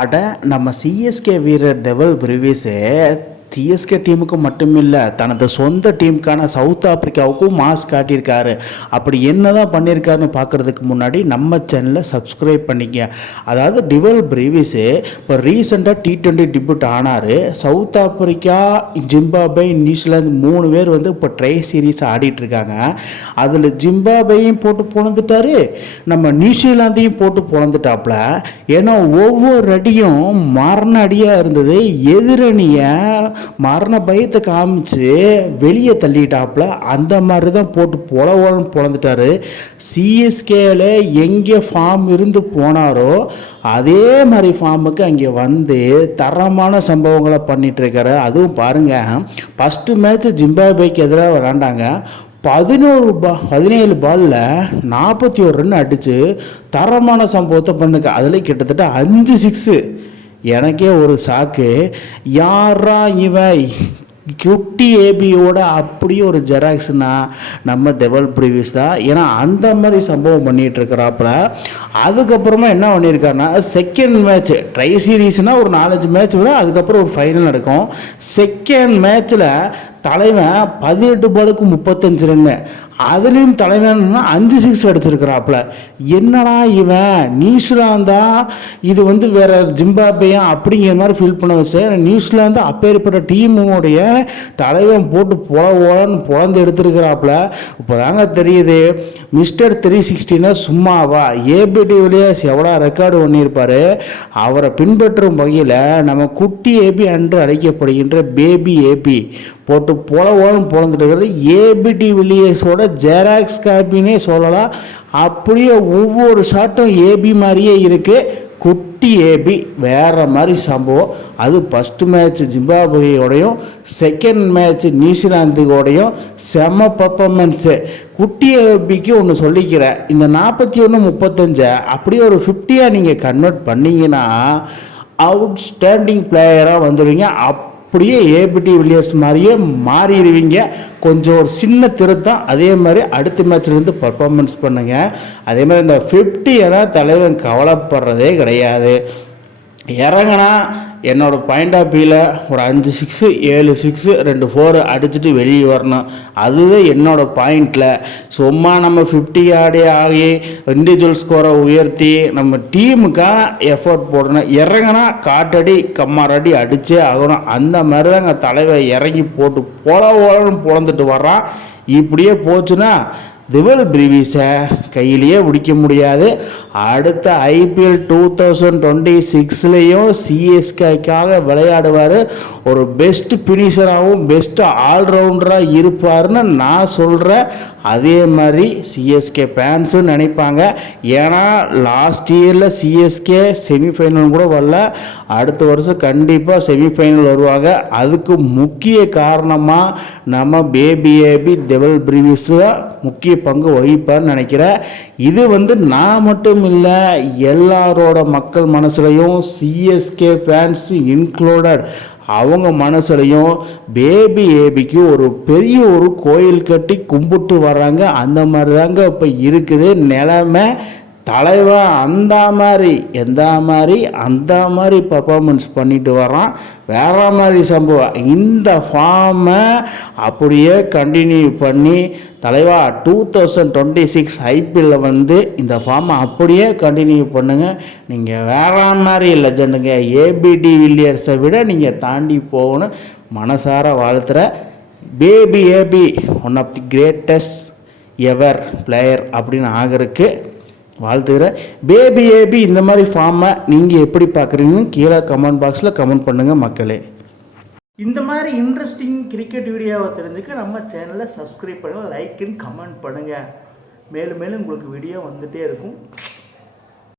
அட நம்ம சிஎஸ்கே வீரர் டெவல் பிரிவிஸு சிஎஸ்கே டீமுக்கு மட்டுமில்லை தனது சொந்த டீமுக்கான சவுத் ஆப்பிரிக்காவுக்கும் மாஸ் காட்டியிருக்காரு. அப்படி என்ன தான் பண்ணியிருக்காருன்னு பார்க்குறதுக்கு முன்னாடி நம்ம சேனலை சப்ஸ்கிரைப் பண்ணிக்க அதாவது டிவல் பிரீவிஸு இப்போ ரீசெண்டாக டி ட்வெண்ட்டி டிபியூட் ஆனார். South Africa Zimbabwe New Zealand மூணு பேர் வந்து இப்போ ட்ரை சீரீஸ் ஆடிட்டுருக்காங்க. அதில் ஜிம்பாபேயும் போட்டு பொழந்துட்டாரு. நம்ம நியூசிலாந்தையும் போட்டு பொழந்துட்டாப்புல ஏன்னா ஒவ்வொரு அடியும் மரண அடியாக இருந்தது. எதிரணியை மரண பயத்தை காமிச்சு வெளியே தள்ளிட்டாப்புல அந்த மாதிரி தான் போட்டு பொலவோலன்னு பொழந்துட்டாரு சிஎஸ்கேல எங்கே ஃபார்ம் இருந்து போனாரோ அதே மாதிரி ஃபார்முக்கு அங்கே வந்து தரமான சம்பவங்களை பண்ணிட்டு இருக்காரு அதுவும் பாருங்க ஃபஸ்ட்டு மேட்ச் ஜிம்பாபேக்கு எதிராக விளாண்டாங்க. பதினோரு பா பதினேழு பாலில் நாற்பத்தி ஒரு ரன் அடித்து தரமான சம்பவத்தை பண்ணுங்க அதில் கிட்டத்தட்ட அஞ்சு சிக்ஸு எனக்கே ஒரு சாக்கு. யாரா இவன் குட்டி ஏபியோட அப்படியே ஒரு ஜெராக்ஸ்னா நம்ம தெவல் ப்ரீவியஸ் தான். ஏன்னா அந்த மாதிரி சம்பவம் பண்ணிகிட்டு இருக்கிறாப்புல. அதுக்கப்புறமா என்ன பண்ணியிருக்காருன்னா செகண்ட் மேட்ச் ட்ரை சீரீஸ்னால் ஒரு நாலஞ்சு மேட்ச் வரும் அதுக்கப்புறம் ஒரு ஃபைனல் நடக்கும். செகண்ட் மேட்ச்சில் தலைவன் பதினெட்டு பாலுக்கு முப்பத்தஞ்சு ரன்னு அதுலேயும் தலைவன்னா அஞ்சு சிக்ஸ் அடிச்சிருக்கிறாப்புல. என்னடா இவன்? நியூசிலாந்தா இது வந்து வேற ஜிம்பாபேயா அப்படிங்கிற மாதிரி ஃபீல் பண்ண வச்சு நியூசிலாந்து அப்பேற்பட்ட டீமுடைய தலைவன் போட்டு புல ஓலன்னு புலந்து எடுத்திருக்கிறாப்புல. இப்போ தாங்க தெரியுது. மிஸ்டர் த்ரீ சிக்ஸ்டினா சும்மாவா? ஏபிடி வில்லியர்ஸ் எவ்வளோ ரெக்கார்டு பண்ணியிருப்பார்? அவரை பின்பற்றும் வகையில் நம்ம குட்டி ஏபி அன்று அழைக்கப்படுகின்ற பேபி ஏபி போட்டு போல பிறந்துட்டு இருக்கிறது ஏபிடி வில்லியர்ஸோட ஜெராக்ஸ் காப்பினே சொல்லலாம் அப்படியே ஒவ்வொரு ஷாட்டும் ஏபி மாதிரியே இருக்குது குட்டி ஏபி வேறு மாதிரி சம்பவம். அது ஃபஸ்ட்டு மேட்ச் ஜிம்பாபுவேயோடையும் செகண்ட் மேட்ச் நியூசிலாந்துக்கோடையும் செம பர்ஃபார்மன்ஸு குட்டி ஏபிக்கு ஒன்று சொல்லிக்கிறேன். இந்த நாற்பத்தி ஒன்று முப்பத்தஞ்சை அப்படியே ஒரு ஃபிஃப்டியாக நீங்கள் கன்வெர்ட் பண்ணீங்கன்னா அவுட்ஸ்டாண்டிங் பிளேயராக வந்துடுவீங்க அப் அப்படியே ஏபிடி வில்லியர்ஸ் மாதிரியே மாறிடுவீங்க. கொஞ்சம் ஒரு சின்ன திருத்தம். அதே மாதிரி அடுத்த மேட்ச்லேருந்து பர்ஃபார்மன்ஸ் பண்ணுங்கள் அதே மாதிரி இந்த ஃபிஃப்டி எல்லாம் தலைவன் கவலைப்படுறதே கிடையாது. இறங்கினா என்னோடய பாயிண்ட் ஆஃப் வியூவில் ஒரு அஞ்சு சிக்ஸு ஏழு சிக்ஸு ரெண்டு ஃபோரு அடிச்சுட்டு வெளியே வரணும். அதுதான் என்னோடய பாயிண்டில் சும்மா நம்ம ஃபிஃப்டி ஆடி ஆகி இண்டிவிஜுவல் ஸ்கோரை உயர்த்தி நம்ம டீமுக்காக எஃபோர்ட் போடணும். இறங்கினா காட்டடி கம்மாரடி அடித்தே ஆகணும். அந்த மாதிரி தாங்க தலைவர் இறங்கி போட்டு போல ஓலன்னு பிறந்துட்டு வர்றான். இப்படியே போச்சுன்னா திவல் பிரிவிஸை கையிலேயே பிடிக்க முடியாது. அடுத்த ஐபிஎல் டூ தௌசண்ட் டுவெண்ட்டி சிக்ஸ்லேயும் சிஎஸ்கேக்காக விளையாடுவார். ஒரு பெஸ்ட் ஃபினிஷராகவும் பெஸ்ட் ஆல்ரவுண்டராக இருப்பார்னு நான் சொல்கிறேன் அதே மாதிரி சிஎஸ்கே ஃபேன்ஸும் நினைப்பாங்க. ஏன்னா லாஸ்ட் இயரில் சிஎஸ்கே செமிஃபைனல் கூட வரல. அடுத்த வருஷம் கண்டிப்பாக செமிஃபைனல் வருவாங்க. அதுக்கு முக்கிய காரணமாக நம்ம பேபி ஏபி டெவல் பிரிவிஸ் முக்கிய பங்கு வகிப்பார்னு நினைக்கிறேன் இது வந்து நான் மட்டும் இல்லை எல்லாரோட மக்கள் மனசுலையும் சிஎஸ்கே ஃபேன்ஸ் இன்க்ளூடட் அவங்க மனசுலையும் பேபி ஏபிக்கு ஒரு பெரிய ஒரு கோயில் கட்டி கும்பிட்டு வர்றாங்க. அந்த மாதிரி தாங்க இப்போ இருக்குது நிலைமை. தலைவன் அந்த மாதிரி எந்த மாதிரி அந்த மாதிரி பர்ஃபார்மன்ஸ் பண்ணிட்டு வரான் வேற மாதிரி சம்பவம். இந்த ஃபார்மை அப்படியே கண்டினியூ பண்ணி தலைவா டூ தௌசண்ட் டுவெண்ட்டி சிக்ஸ் ஐபிஎல்ல வந்து இந்த ஃபார்மை அப்படியே கண்டினியூ பண்ணுங்கள் நீங்கள் வேற மாதிரி லெஜண்டுங்க ஏபிடி வில்லியர்ஸை விட நீங்கள் தாண்டி போகணும். மனசார வாழ்த்துற baby AB one of the greatest ever player அப்படின்னு ஆகிறதுக்கு வாழ்த்துக்கிறேன் பேபி ஏபி இந்த மாதிரி ஃபார்மை நீங்கள் எப்படி பார்க்குறீங்கன்னு கீழே கமெண்ட் பாக்ஸில் கமெண்ட் பண்ணுங்கள் மக்களே. இந்த மாதிரி இன்ட்ரெஸ்டிங் கிரிக்கெட் வீடியோவை தெரிஞ்சுக்க நம்ம சேனலை சப்ஸ்கிரைப் பண்ணுங்கள் லைக் அண்ட் கமெண்ட் பண்ணுங்கள் மேலும் மேலும் உங்களுக்கு வீடியோ வந்துகிட்டே இருக்கும்.